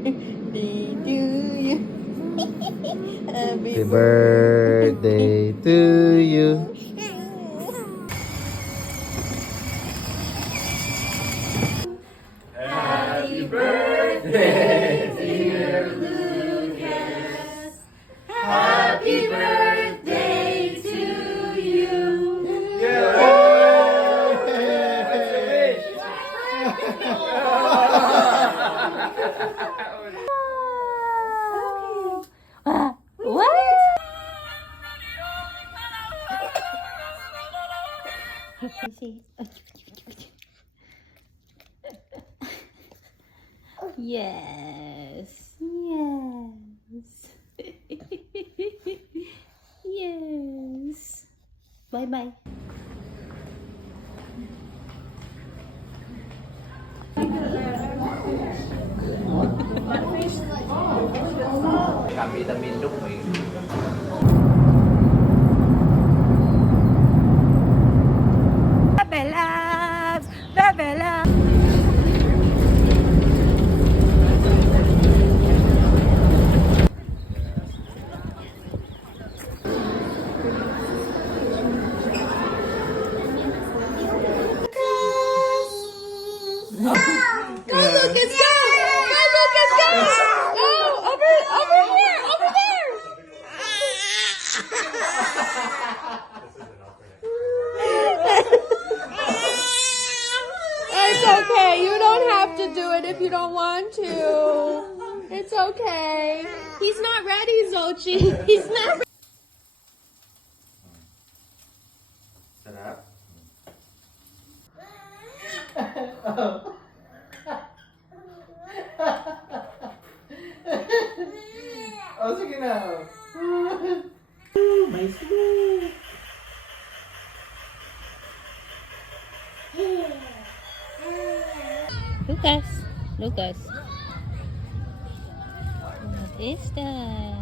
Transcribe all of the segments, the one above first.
Birthday to you. Happy Happy birthday to you. Happy birthday, dear Lucas. Happy birthday to you. What? Yes. Yes. Yes. Bye bye. Kami na mindok mo Bebe loves. Bebe loves. Go, Lucas, go! Go, Lucas, go! Go! Over here! Over there! It's okay. You don't have to do it if you don't want to. It's okay. He's not ready, Zochi. He's not ready. Sarap. Oh, sige na. May sweet. Lucas. Lucas. What is that?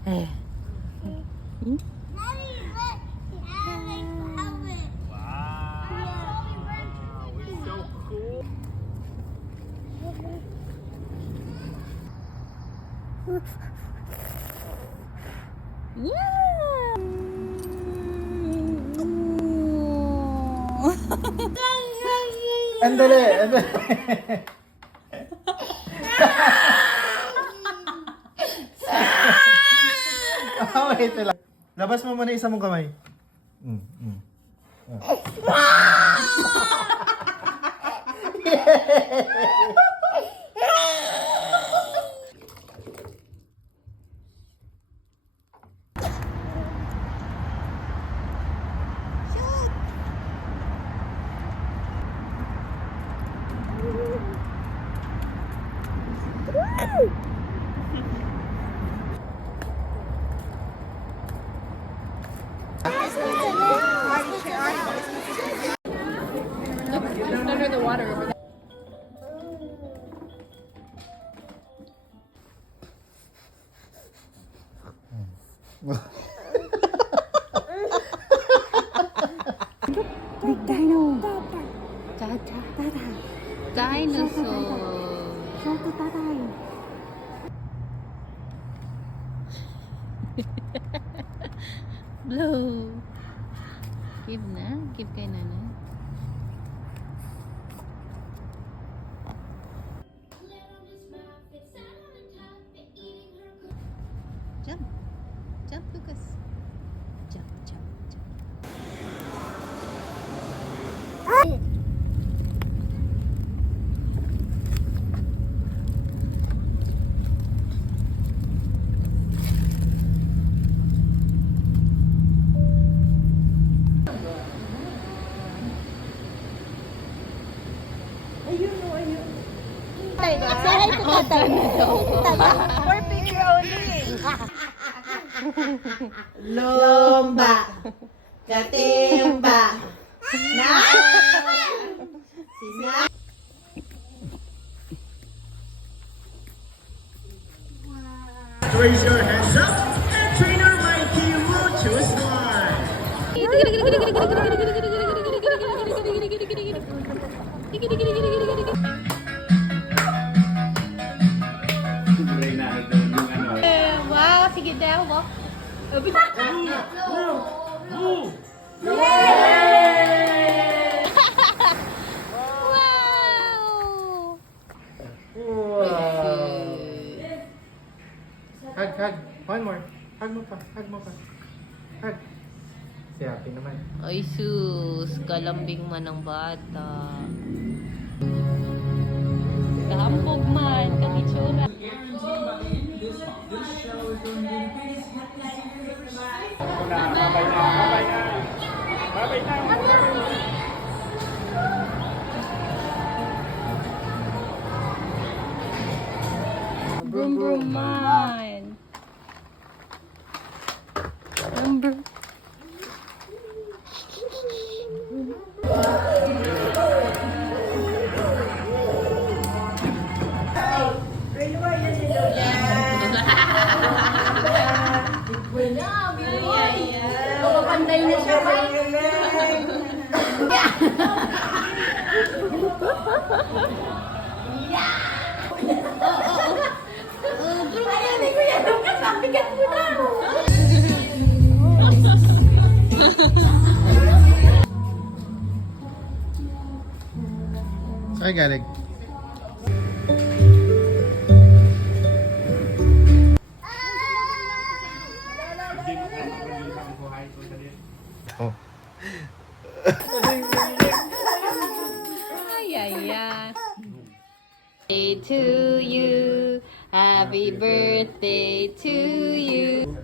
Yeah. Andali, andali. Oh, wait lang. Labas mo muna isa mong kamay. Under the water over there. Big dino. Tata. Tata. Dinosaur. Show to tatay. Blow. Give na. Give kay nanay. Jump. Jump, Lucas. Jump, jump, jump. Say hi to tatay. For picture only. Lomba. Katimba. Na. Raise your hands up, and trainer Mikey will choose one. Wow, sige daw, walk. Wow! Hug, hug. One more. Hug mo pa. Hug mo pa. Hug. Si Happy naman. Ay sus, kalambing man ang bata. Kahambog man, kakitsura. Broom broom man. Number. Panday na siya. Saan galing? Oh. Ay, ay, ay. Birthday to you. Happy birthday to you.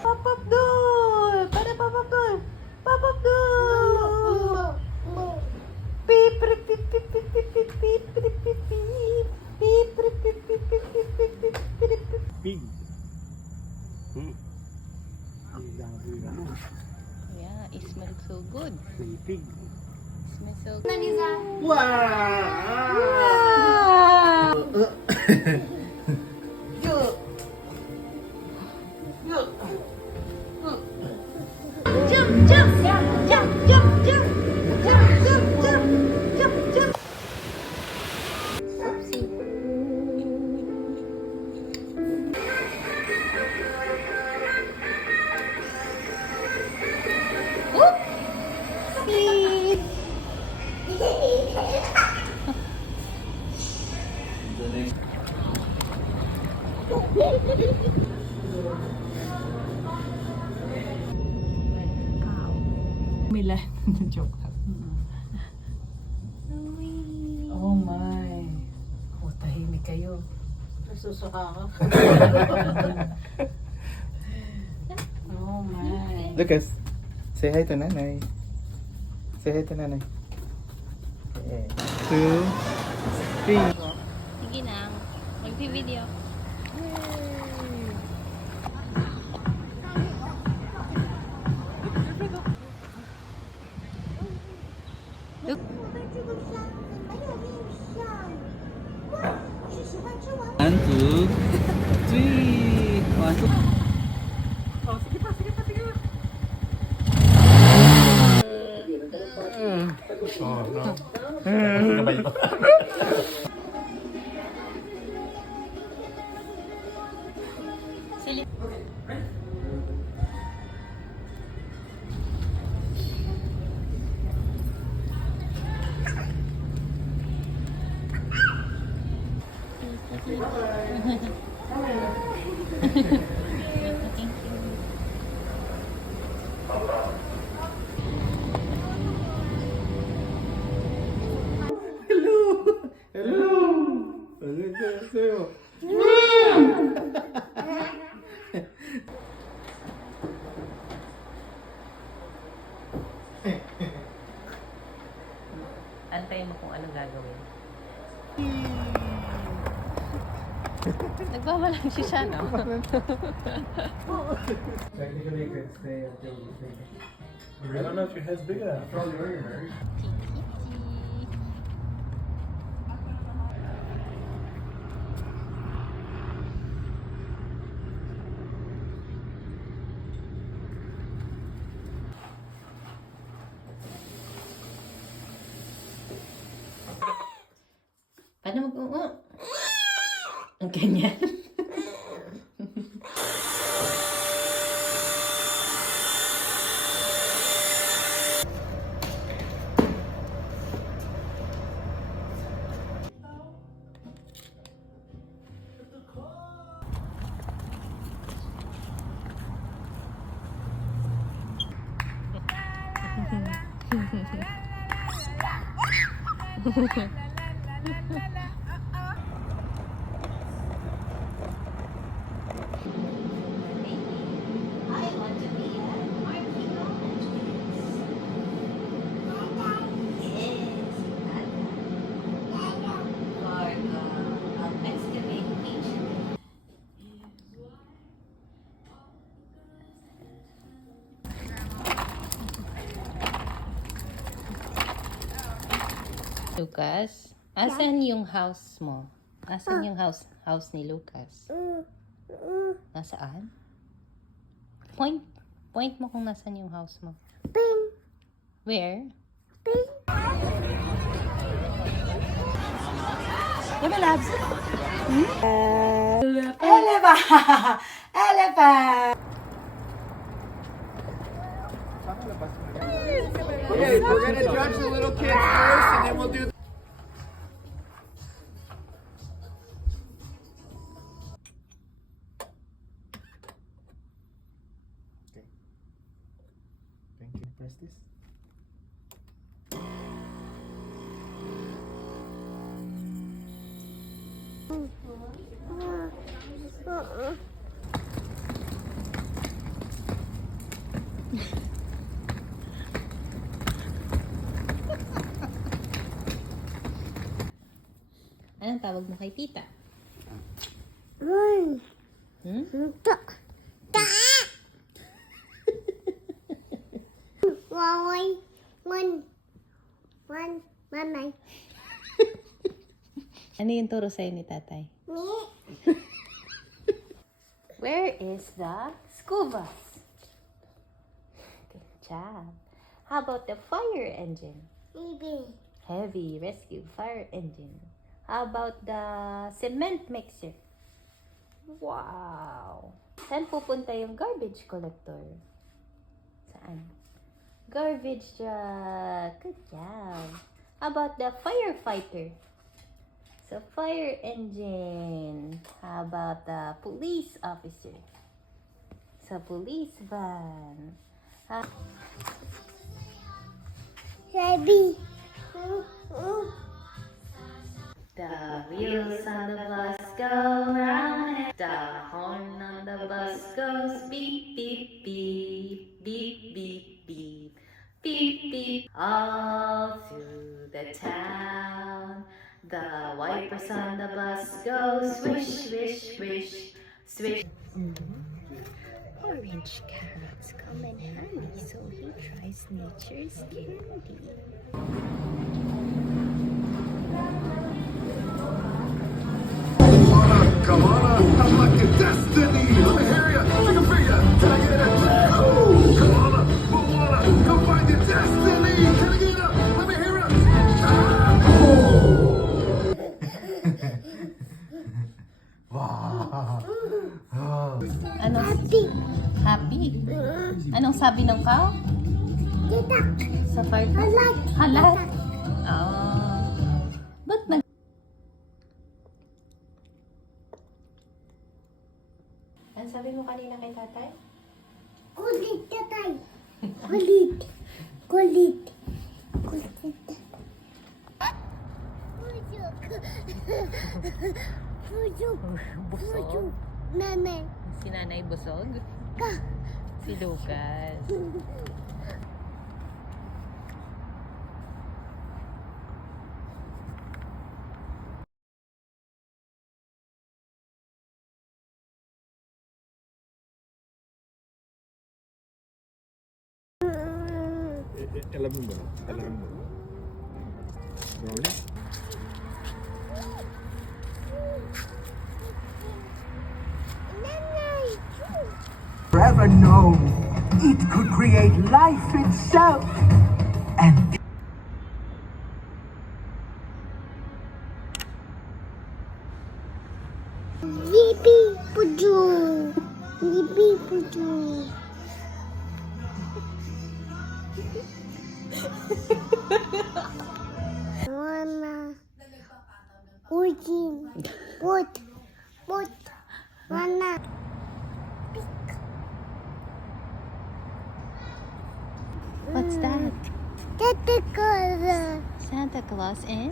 Pop up doll! Para pop up doll! Pop up doll! Beep, beep, beep, beep, beep, beep, beep, beep, beep, beep, beep. Beep, beep, beep, beep, beep, beep, beep, beep, beep, beep. Pig. Yeah, it smells so good. Pig. It smells so good. Jump, jump, jump, jump, jump, jump, jump, jump, jump, jump, jump. Mila. Joke lang. Oh my. Oh, tahimik kayo. Susuka ka. Oh my. Lucas, say hi to nanay. Say hi to nanay. Okay. 2, 3. Sige na. Magpi-video. Look. 1, 2, 3. 1, 2. Oh, no. gagawin? Nagbabalang siya, no? Technically, you could stay until you say. I don't know if your head's big enough. Probably where you're married. Paano mag-uo? Ang ganyan. Lucas, asan yung house mo? Asan yung house ni Lucas? Nasaan? Point mo kung nasan yung house mo. Where? Elephant! Elephant! Okay, we're gonna judge the little kids first, and then we'll do. Okay. Thank you. Press this. Anong tawag mo kay tita? Hmm? Ano yung turo sa'yo ni tatay? Where is the school bus? Good job. How about the fire engine? Heavy rescue fire engine. How about the cement mixer? Wow! Saan pupunta yung garbage collector? Saan? Garbage truck. Good job. How about the firefighter? So, fire engine. How about the police officer? So, police van. The wheels on the bus go round, the horn on the bus goes beep, beep, beep, beep, beep, beep, beep, beep, all through the town. The wipers on the bus go swish, swish, swish, swish. Orange carrots come in handy, so he tries nature's candy. Come on, I'm like your destiny. Let me hear ya. Take a finger. Can I get it? Oh, come on, Moana, go find your destiny. Can I get it? Let me hear it. Wow. Oh. Happy? Anong sabi ng cow? Sa fire? Halat. Ba't nag... Ano sabi mo kanina kay tatay? Kulit, tatay. Kulit. Kulit. Kulit. Pujuk. Busog? Nanay. Si nanay busog? Si Lucas. Alamin mo. Alamin mo. Brownie? Ever known it could create life itself and Yippee puju. Yippee puju. Mana kucing put mana What's that? tetekala Santa Claus and?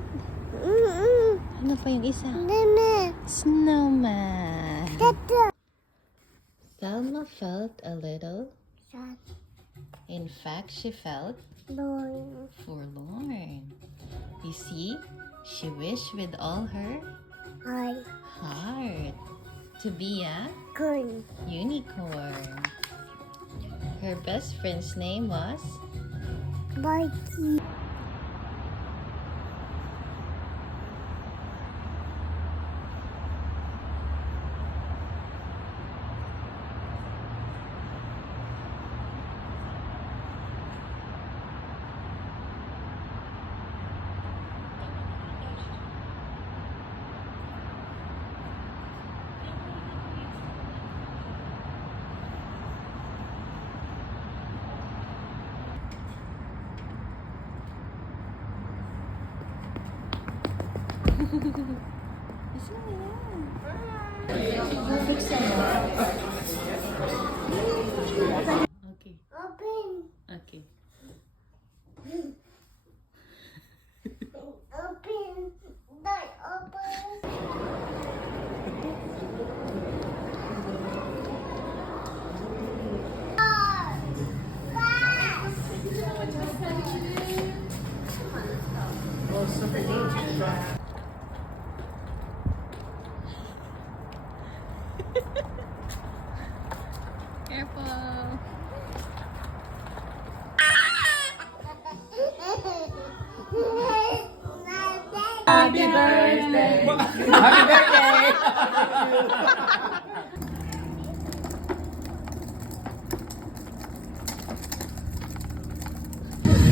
Ano pa yung isa? nene Snowman. tete Thelma felt a little. sad In fact, she felt boy forlorn. You see, she wished with all her I heart to be a gun unicorn. Her best friend's name was Mikey Okay. open Okay. open die open Careful. Happy birthday! Happy birthday!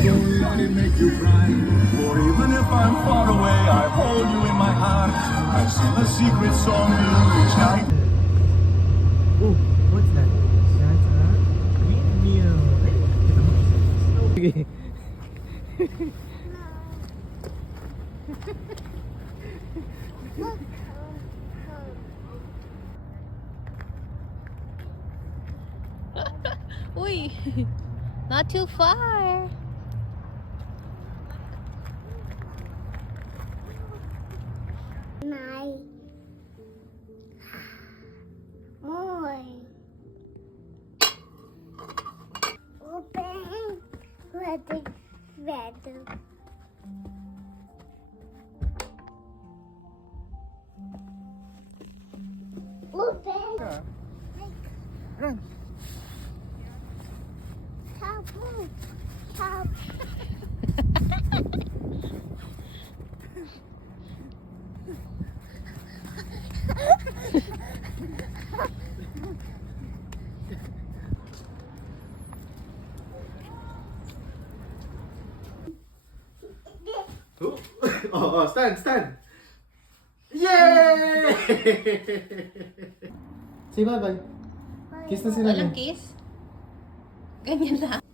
Don't let it make you cry. For even if I'm far away, I hold you in my heart. I sing a secret song to you each night. Oh, what's that? That's a windmill. Okay. Uy, not too far. my boy open ready ready open Run. Help me. Help. Oh, stand, stand. Yay! Say bye-bye. Kiss na si Walang nanay. kiss? Ganyan lang.